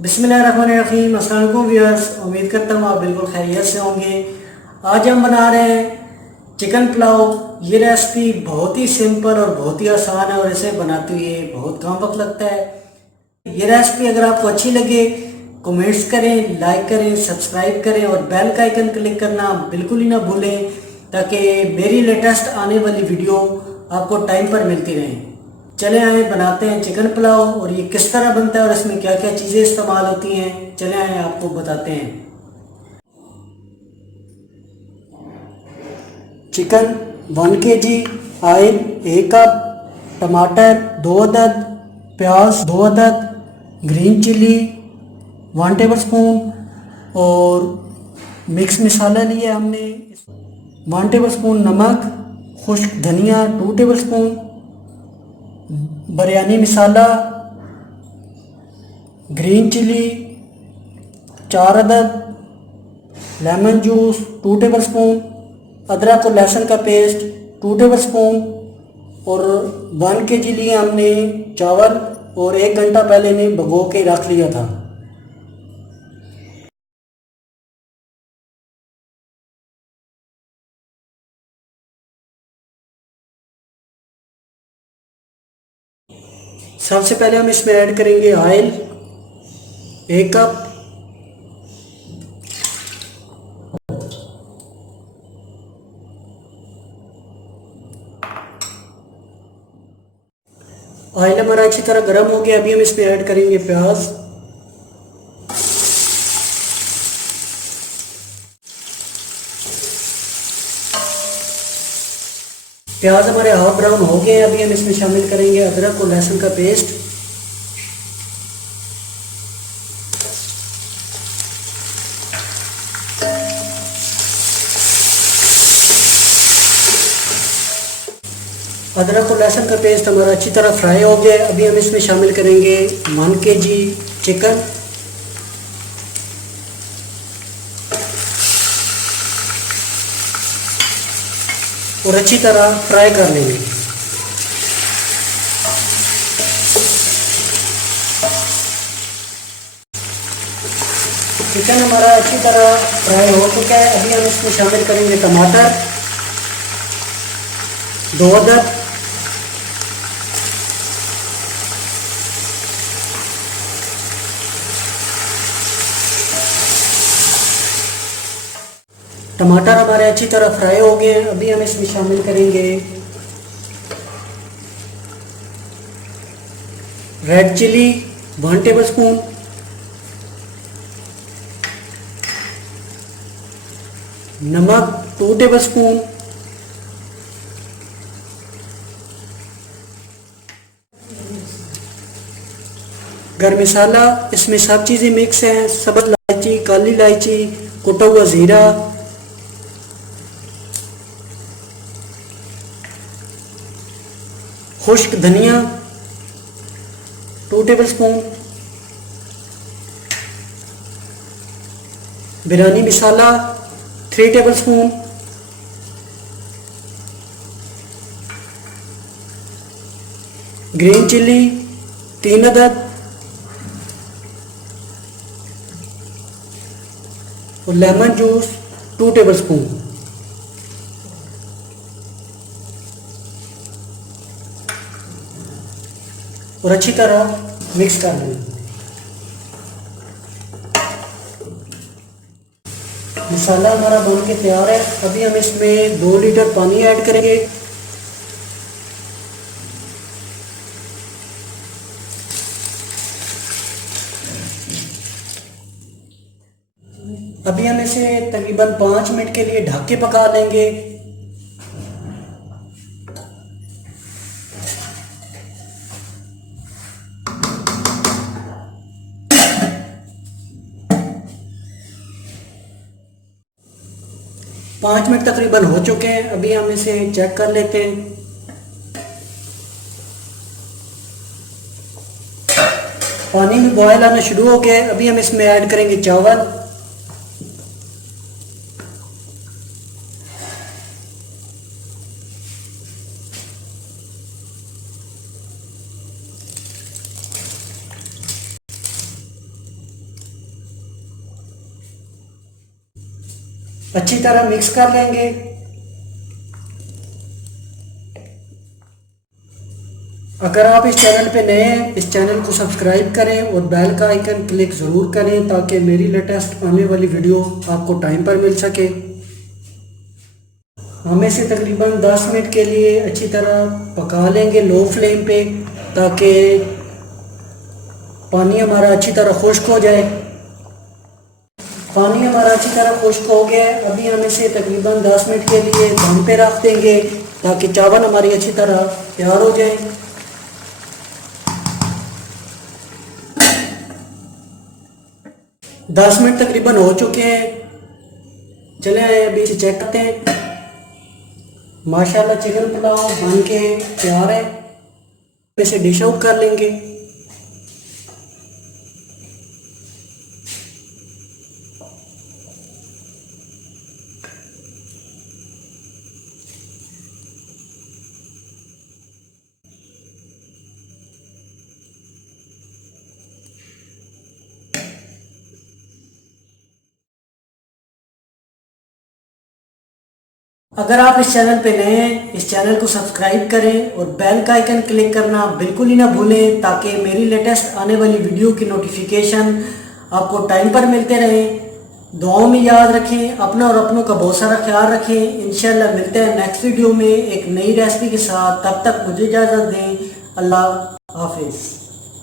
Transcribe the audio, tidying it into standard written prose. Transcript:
बिस्मिल्लाहिर्रहमानिर्रहीम। अस्सलाम वालेकुम व्यूअर्स, उम्मीद करता हूँ आप बिल्कुल खैरियत से होंगे। आज हम बना रहे हैं चिकन पुलाव। ये रेसिपी बहुत ही सिंपल और बहुत ही आसान है और इसे बनाते हुए बहुत कम वक्त लगता है। ये रेसिपी अगर आपको अच्छी लगे कमेंट्स करें, लाइक करें, सब्सक्राइब करें और बेल का आइकन क्लिक करना बिल्कुल ही ना भूलें ताकि मेरी लेटेस्ट आने वाली वीडियो आपको टाइम पर मिलती रहे। चले आए बनाते हैं चिकन पुलाव और ये किस तरह बनता है और इसमें क्या क्या चीज़ें इस्तेमाल होती हैं। चले आए आपको बताते हैं। चिकन 1 kg, ऑयल 1 कप, टमाटर 2 अदद, प्याज 2 अदद, ग्रीन चिली 1 टेबलस्पून और मिक्स मसाला लिया हमने 1 टेबलस्पून नमक, खुश्क धनिया 2 टेबलस्पून, बिरयानी मसाला, ग्रीन चिली 4 अदद, लेमन जूस 2 टेबलस्पून, अदरक और लहसुन का पेस्ट 2 टेबलस्पून और 1 kg लिए हमने चावल और 1 घंटा पहले ने भिगो के रख लिया था। सबसे पहले हम इसमें ऐड करेंगे ऑयल 1 कप, ऑयल हमारा अच्छी तरह गर्म हो गया। अभी हम इसमें ऐड करेंगे प्याज, प्याज हमारे हाफ ब्राउन हो गए हैं। अभी हम इसमें शामिल करेंगे अदरक और लहसुन का पेस्ट, अदरक और लहसुन का पेस्ट हमारा अच्छी तरह फ्राई हो गया। अभी हम इसमें शामिल करेंगे 1 kg चिकन, और अच्छी तरह फ्राई कर लेंगे। चिकन हमारा अच्छी तरह फ्राई हो चुका है। अभी हम इसमें शामिल करेंगे टमाटर 2 अदद, टमाटर हमारे अच्छी तरह फ्राई हो गए हैं। अभी हम इसमें शामिल करेंगे रेड चिली 1 टेबलस्पून, नमक 2 टेबलस्पून, गरम मसाला, इसमें सब चीज़ें मिक्स हैं, सब्ज़ इलायची, काली इलायची, कुटा हुआ ज़ीरा, खुश्क धनिया 2 टेबलस्पून, बिरयानी मसाला 3 टेबलस्पून, ग्रीन चिली 3 अदद और लेमन जूस 2 टेबलस्पून। और अच्छी तरह मिक्स कर लें। मसाला हमारा भून के तैयार है। अभी हम इसमें 2 लीटर पानी ऐड करेंगे। अभी हम इसे तकरीबन 5 मिनट के लिए ढक के पका लेंगे। पाँच मिनट तकरीबन हो चुके हैं। अभी हम इसे चेक कर लेते हैं। पानी में बॉयल आना शुरू हो गया। अभी हम इसमें ऐड करेंगे चावल, अच्छी तरह मिक्स कर लेंगे। अगर आप इस चैनल पे नए हैं, इस चैनल को सब्सक्राइब करें और बेल का आइकन क्लिक ज़रूर करें ताकि मेरी लेटेस्ट आने वाली वीडियो आपको टाइम पर मिल सके। हम इसे तकरीबन 10 मिनट के लिए अच्छी तरह पका लेंगे लो फ्लेम पे, ताकि पानी हमारा अच्छी तरह खुश्क हो जाए। पानी हमारा अच्छी तरह खुश्क हो गया है। अभी हम इसे तकरीबन 10 मिनट के लिए दम पे रख देंगे ताकि चावल हमारी अच्छी तरह तैयार हो जाए। 10 मिनट तकरीबन हो चुके हैं। चले आए अभी इसे चेक करते हैं। माशाल्लाह चिकन पुलाव बन के तैयार है। इसे डिश आउट कर लेंगे। अगर आप इस चैनल पे नए हैं, इस चैनल को सब्सक्राइब करें और बेल का आइकन क्लिक करना बिल्कुल ही ना भूलें ताकि मेरी लेटेस्ट आने वाली वीडियो की नोटिफिकेशन आपको टाइम पर मिलते रहें। दुआओं में याद रखें, अपना और अपनों का बहुत सारा ख्याल रखें। इंशाल्लाह मिलते हैं नेक्स्ट वीडियो में एक नई रेसिपी के साथ। तब तक मुझे इजाज़त दें। अल्लाह हाफिज़।